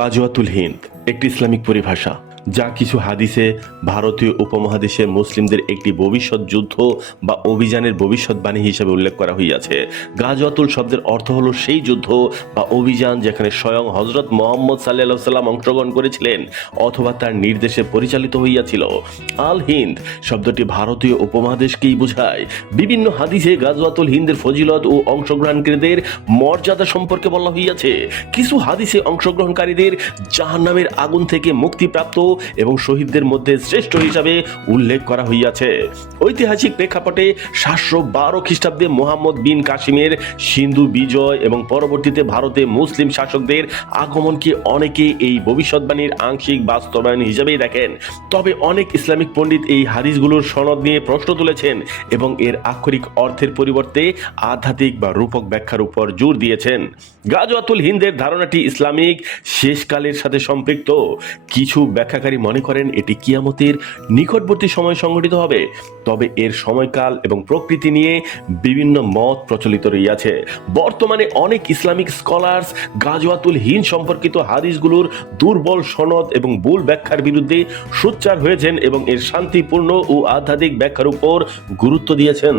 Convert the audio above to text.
গাজওয়াতুল হিন্দ একটি ইসলামিক পরিভাষা। যা কিছু হাদিসে, ভারতীয় উপমহাদেশের মুসলিমদের একটি ভবিষ্যৎ যুদ্ধ বা অভিযানের ভবিষ্যৎবাণী হিসেবে উল্লেখ করা হইয়াছে। গাজওয়াতুল শব্দের অর্থ হলো সেই যুদ্ধ বা অভিযান যেখানে স্বয়ং হজরত মোহাম্মদ সাল্লাহ সাল্লাম অংশগ্রহণ করেছিলেন অথবা তার নির্দেশে পরিচালিত হইয়াছিল। আল হিন্দ শব্দটি ভারতীয় উপমহাদেশকেই বোঝায়। বিভিন্ন হাদিসে গাজওয়াতুল হিন্দের ফজিলত ও অংশগ্রহণকারীদের মর্যাদা সম্পর্কে বলা হইয়াছে। কিছু হাদিসে অংশগ্রহণকারীদের জাহান্নামের আগুন থেকে মুক্তিপ্রাপ্ত এবং শহীদদের মধ্যে শ্রেষ্ঠ হিসাবে উল্লেখ করা হইয়াছে। ঐতিহাসিক প্রেক্ষাপটে সাতশো বারো খ্রিস্টাব্দে মোহাম্মদ বিন কাসিমের সিন্ধু বিজয় এবং পরবর্তীতে ভারতে মুসলিম শাসকদের আগমনকে অনেকে এই ভবিষ্যৎবাণীর আংশিক বাস্তবায়ন হিসেবেই দেখেন? তবে অনেক ইসলামিক পণ্ডিত এই হাদিসগুলোর সনদ নিয়ে প্রশ্ন তুলেছেন এবং এর আক্ষরিক অর্থের পরিবর্তে আধ্যাত্মিক বা রূপক ব্যাখ্যার উপর জোর দিয়েছেন। গাজওয়াতুল হিন্দের ধারণাটি ইসলামিক শেষকালের সাথে সম্পৃক্ত। কিছু ব্যাখ্যাকারী মনে করেন এটি কিয়ামতের নিকটবর্তী সময় সংঘটিত হবে। তবে এর সময়কাল এবং প্রকৃতি নিয়ে বিভিন্ন মত প্রচলিত রইয়াছে। বর্তমানে অনেক ইসলামিক স্কলার্স গাজওয়াতুল হিন্দ সম্পর্কিত হাদিসগুলোর দুর্বল সনদ এবং ভুল ব্যাখ্যার বিরুদ্ধে সোচ্চার হয়েছেন এবং এর শান্তিপূর্ণ ও আধ্যাত্মিক ব্যাখ্যার উপর গুরুত্ব দিয়েছেন।